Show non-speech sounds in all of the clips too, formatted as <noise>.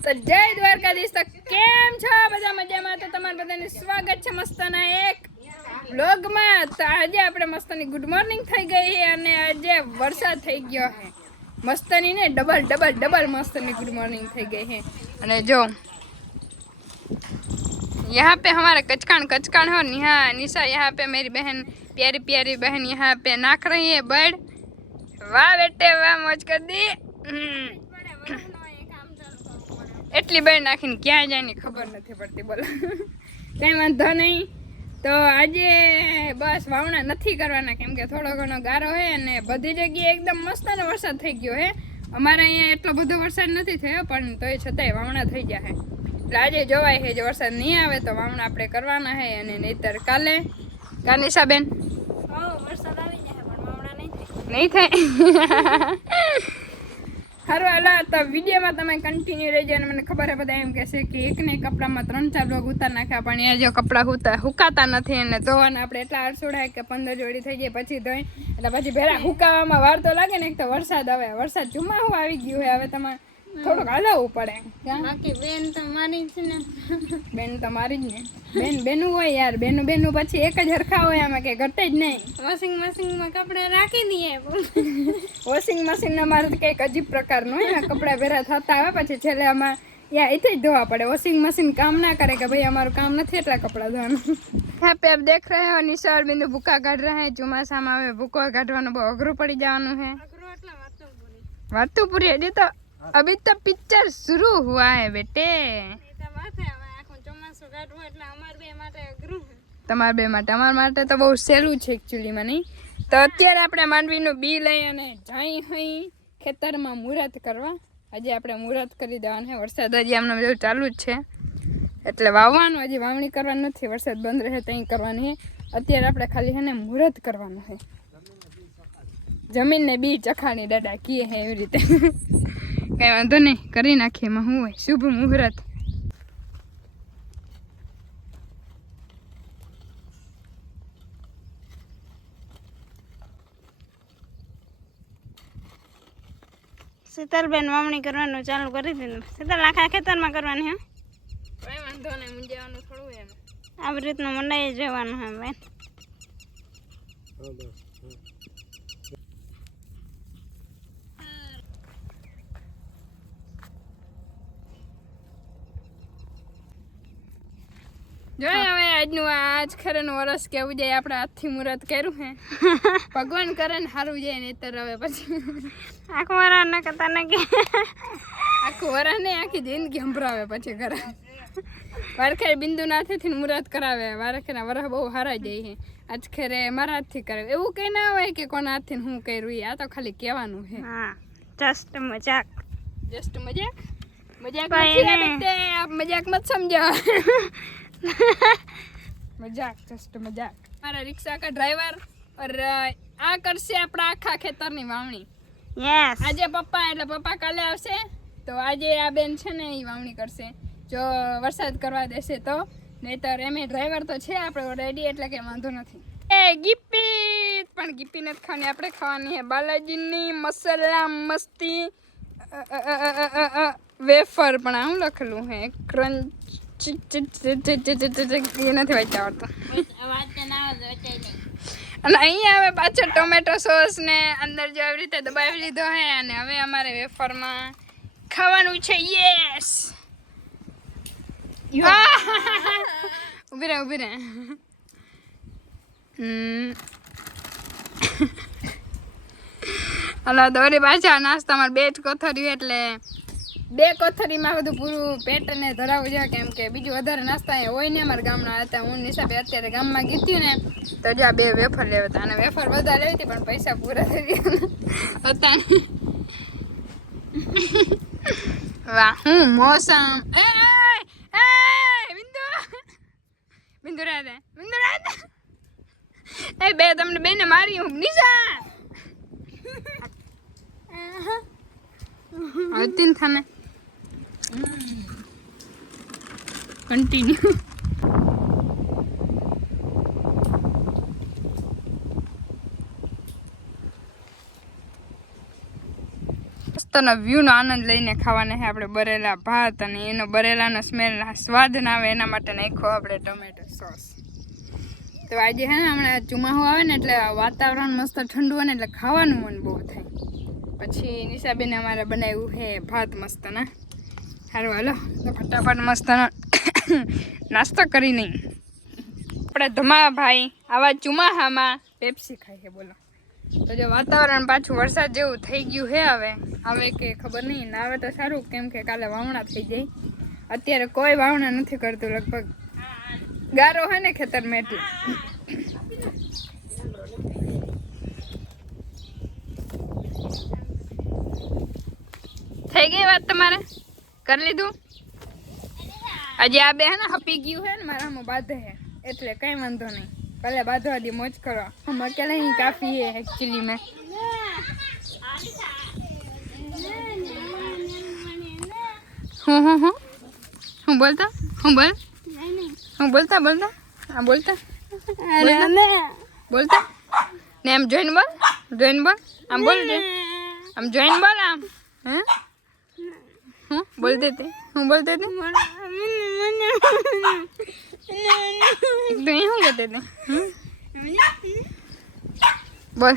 તો જય દ્વારકાધીશ તો કેમ છો બધા મજામાં તો તમારા બધાને સ્વાગત છે મસ્તના એક વ્લોગમાં તો આજે આપણે મસ્તની ગુડ મોર્નિંગ થઈ ગઈ છે અને આજે વરસાદ થઈ ગયો છે મસ્તની ને double double double Mastani good morning થઈ ગઈ છે અને જો यहाँ पे हमारा कचकान कचकान हो निहा निशा यहाँ पे मेरी बहन प्यारी प्यारी बहन यहाँ पे नाख रही है बर्ड वाह बेटे वाह मौज कर दी हम्म. એટલી બેન નાખીને ક્યાં જાય ને ખબર નથી પડતી બોલો. કંઈ વાંધો નહીં. તો આજે બસ વાવણા નથી કરવાના કેમ કે થોડો ઘણો ગારો હે અને બધી જગ્યાએ એકદમ મસ્ત અને વરસાદ થઈ ગયો હે. અમારે અહીંયા એટલો બધો વરસાદ નથી થયો પણ તોય છતાંય વાવણા થઈ ગયા હે. એટલે આજે જોવાય છે જો વરસાદ નહીં આવે તો વાવણા આપણે કરવાના હે અને નહીતર કાલે. કાનિશાબેન? નહીં થાય? <laughs> સારું હાલો તો વિડીયોમાં તમે કન્ટિન્યુ રહેજો અને મને ખબર છે બધા એમ કહેશે કે એકને કપડામાં ત્રણ, ચાર બ્લોગ ઉતાર નાખ્યા, પણ એ જો કપડાં ઉતા હુકાતા નથી અને ધોવાના. આપણે એટલા આરસોડાય કે પંદર જોડી થઈ જાય પછી ધોઈ, એટલે પછી ભેરા હુકાવામાં વાર તો લાગે ને, એક તો વરસાદ આવે, વરસાદ ચુમાહું આવી ગયું હોય હવે તમારે થોડુંક હલાવવું પડે ક્યાં? બાકી બેન તો મારી છે ને બેન તો મારી જ ને બેન બેનું હોય યાર બેનું બેનું પછી એક જ હરખા હોય આમાં કે ઘટે જ નહીં વોશિંગ મશીનમાં કપડા રાખી દઈએ વોશિંગ મશીન અમારે તો કંઈક અજીબ પ્રકારનું હોય ને કપડાં ભેરા થતા આવે પછી છેલ્લે આમાં યા એથી જ ધોવા પડે વોશિંગ મશીન કામ ના કરે કે ભાઈ અમારું કામ નથી એટલા કપડાં ધોવાનું यहाँ पे आप देख रहे हो निशाल बिंदु भूखा काट रहे हैं ચોમાસામાં હવે ભૂકો કાઢવાનું બહુ અઘરું પડી જવાનું है અઘરો એટલા વાતો બોલી વાત તો પૂરી હજી તો અભી તો પિક્ચર शुरू हुआ है બેટે એ તો વાત છે હવે આખું ચોમાસું કાઢવું એટલે અમાર બે માટે અઘરું છે તમારા બે માટે અમારા માટે તો બહુ સહેલું છે એકચ્યુઅલીમાં નહીં તો અત્યારે આપણે માંડવીનું બી લઈ અને જઈ હઈ ખેતરમાં મુહૂર્ત કરવા આજે આપણે મુહૂર્ત કરી દેવાનું છે વરસાદ હજી આમને બધું ચાલુ જ છે એટલે વાવવાનું હજી વાવણી કરવાની નથી વરસાદ બંધ રહે ત્યાં કરવાની છે અત્યારે આપણે ખાલી છે ને મુહૂર્ત કરવાનું છે જમીનને બી ચખાણી દાદા કીએ હે એવી રીતે કંઈ વાંધો નહીં કરી નાખીએ એમાં શું હોય? શુભ મુહૂર્ત. શીતલબેન વાવણી કરવાનું ચાલુ કરી દીધું. શીતલ આખા ખેતરમાં કરવાની હે? કંઈ વાંધો નહીં મૂંઝાવાનું થોડું એમ. આવી રીતનું મંડાઈ જવાનું હે બેન જોઈએ હવે આજનું આજ ખરેનું વરસ કેવું જાય આપણે હાથથી મુહૂર્ત કર્યું હે. <laughs> ભગવાન કરે ને સારું જાય નહીતર હવે પછી. આખું મારા ન કરતા ને કે. આખું વરસ નહીં આખી જિંદગી સંભળાવે પછી ઘરે. વારખેર બિંદુ નાથેથી મુહૂર્ત કરાવે. વારખેરના વરસ બહુ સારા જાય છે આજ ખેરે મારા હાથથી કરાવે એવું કંઈ ના હોય કે કોના હાથથી હું કર્યું. આ તો ખાલી કહેવાનું છે હા જસ્ટ મજાક. જસ્ટ મજાક? મજાક નથી નહીં. મજાક મત સમજો <laughs> મજાક જસ્ટ મજાક. મારા રિક્ષા કા ડ્રાઈવર ઓર આ કરશે આપણા આખા ખેતરની વાવણી. યસ આજે પપ્પા એટલે પપ્પા કાલે આવશે તો આજે આ બેન છે ને એ વાવણી કરશે. જો વરસાદ કરવા દેશે તો નહીતર એમે ડ્રાઈવર તો છે આપણે રેડી એટલે કે વાંધો નથી. એ ગીપી પણ ગીપી નથી ખાવાની આપણે ખાવાની છે બાલાજીની મસાલા મસ્તી વેફર પણ આવું લખેલું હે ક્રંચ નથી વાંચતા આવડતું અને અહીંયા હવે પાછો ટોમેટો સોસ ને અંદર જો રીતે દબાવી લીધો હે અને હવે અમારે વેફરમાં ખાવાનું છે યસ ઊભી રહે ઊભી રહે. હલો દોરી પાછા નાસ્તામાં બે જ કોથર્યું એટલે બે કોથળીમાં બધું પૂરું પેટને ધરાવવું જોઈએ કેમ કે બીજું વધારે નાસ્તા હોય ને અમારા ગામના હતા હું નિશાબે અત્યારે ગામમાં ગઈ ને, તો જ્યાં બે વેફર લેવા હતા. અને વેફર વધારે લેવી હતી, પણ પૈસા પૂરા થઈ ગયા હતા. વાહ, હું મોસમ. એ બિંદુ બિંદુ રાધે. બિંદુ રાધે. એ, બે તમને બેને મારી હું, નિશા. હતી થાને. કન્ટિન્યુ મસ્ત મસ્તનો વ્યૂનો આનંદ લઈને ખાવાના છે આપણે બરેલા ભાત અને એનો બરેલાનો સ્મેલ સ્વાદ ના આવે એના માટે નાખ્યો આપણે ટમેટો સોસ તો આજે હે ને હમણાં ચુમાહો આવે ને એટલે વાતાવરણ મસ્ત ઠંડુ હોય ને એટલે ખાવાનું મન બહુ થાય. પછી નિશાબેને અમારે બનાવ્યું છે ભાત મસ્તના. સારું, હાલો. તો ફટાફટ મસ્તનો નાસ્તો કરી નહીં આપણે ધમા ભાઈ આવા ચુમાહામાં પેપ્સી ખાઈ છે, બોલો. તો જો વાતાવરણ પાછું વરસાદ જેવું થઈ ગયું છે હવે. આવે કે ખબર નહીં, ના આવે તો સારું, કેમ કે કાલે વાવણા થઈ જાય. અત્યારે કોઈ વાવણા નથી કરતું, લગભગ ગારો હોય ને ખેતર મેટલું થઈ ગઈ વાત તમારે? કરી લીધું આજે આ બે હે ને હપી ગયું હે ને મારામાં બાધે હે એટલે કઈ વાંધો નહીં ભલે બાધવા દે મોજ કરો હમ અકેલે અહીં કાફી હે એકચ્યુઅલી મેં હું હું હું હું બોલતા હું બોલ હું બોલતા બોલતા હા બોલતા બોલતા ને આમ જોઈન બોલ જોઈન બોલ આમ બોલ આમ જોઈન બોલ આમ હે હું બોલતે તે હું બોલતે તે તો એ શું કહેતે તે હમ? બોલ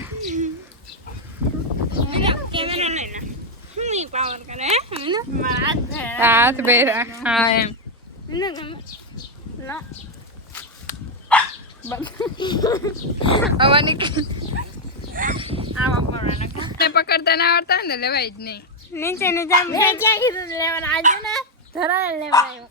હાથ બેરા હા હવા નીકળી ને પકડતા ના આવડતા ને લેવાય જ નહીં. નીચે નીચે મે ક્યાં કીધું લેવાના? આજે ને ધરા લેવા આમાં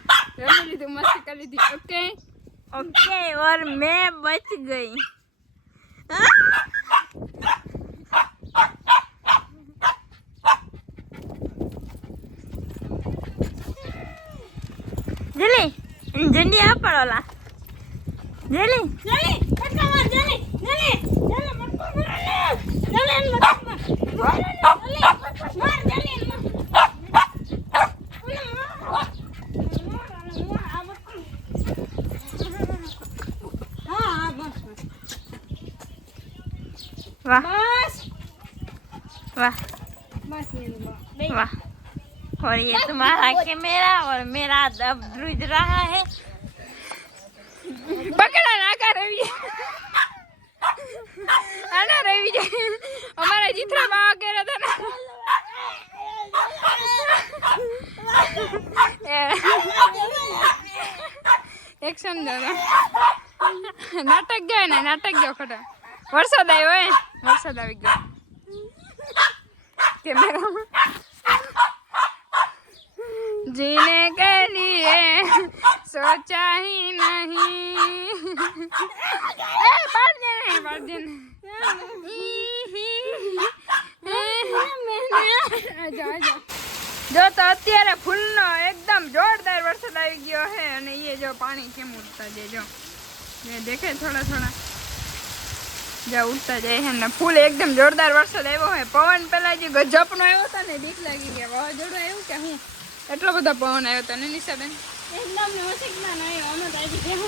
મસ્તી કરી દી ઓકે? ઓકે ઓર મેં બચ ગઈ. જલી જંડી આ પડો લા. જલી. જલી ફટકા માર જલી જલી જલી મટકો માર. જલી જલી મટકો માર જલી. वाह वाह वाह और ये तुम्हारा कैमरा और मेरा अब द्रुज रहा है પકડા નાકા રવિ આના રવિ જાય અમારા જીથરા બાવા કર્યા હતા ને એક્શન દો નાટક ગયો ને નાટક ગયો ખોટો વરસાદ આવ્યો હે વરસાદ આવી ગયો કેમેરામાં જીને કે લીએ સોચા હી નહીં એ બાર દે નહીં બાર દે જો તો અત્યારે ફૂલનો એકદમ જોરદાર વરસાદ આવી ગયો છે અને એ જો પાણી કેમ ઉડતા જે. જો દેખે થોડા થોડા. જ્યાં ઉડતા જાય છે ને. ફૂલ એકદમ જોરદાર વરસાદ આવ્યો હોય. પવન પેલા જે ગજબનો આવ્યો હતો ને બીક લાગી ગયા. વાવાઝોડું આવ્યું કે હું? એટલો બધો પવન આવ્યો હતો ને નિશાબેન? એકદમ નસીબમાં નહીં અમે તો એમ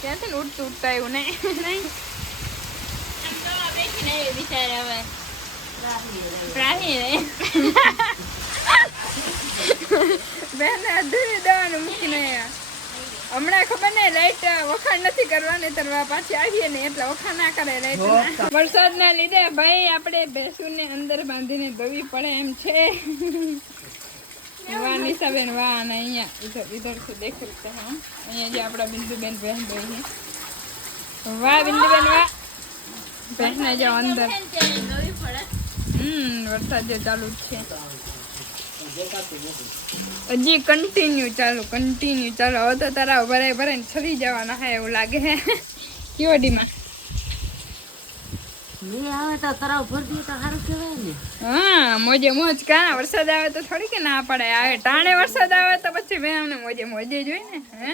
ત્યાંથી ને ઉડતું ઉડતા આવ્યું ને? નહીં. આમ દવા બેસીને પ્રાણી રે. બેન અધૂરી હમણાં ખબર નહીં લાઈટ વખાણ નથી કરવાની તરવા પાછી આવીએ ને એટલે વખાણ ના કરે લાઈટ વરસાદ ના. લીધે ભાઈ આપણે ભેંસું ને અંદર બાંધીને દવી પડે એમ છે. વાહ નિશાબેન વાહ અને અહીંયા ઇધર ઇધરથી દેખી છે હા? અહીંયા જે આપણા બિંદુબેન બહેન ભાઈ છે. વાહ બિંદુબેન વાહ. બહેન જો અંદર. હમ વરસાદ જે ચાલુ જ છે. હજી કન્ટિન્યુ ચાલુ કન્ટિન્યુ ચાલુ. હવે તો તારા ભરાય ભરાય છરી જવાના હે એવું લાગે હે. કેવડીમાં? ને. હા મોજે મોજ કાના. વરસાદ આવે તો થોડી કે ના પડે. આવે ટાણે વરસાદ આવે તો પછી મેં અમને મોજે મોજે જોઈ ને હે?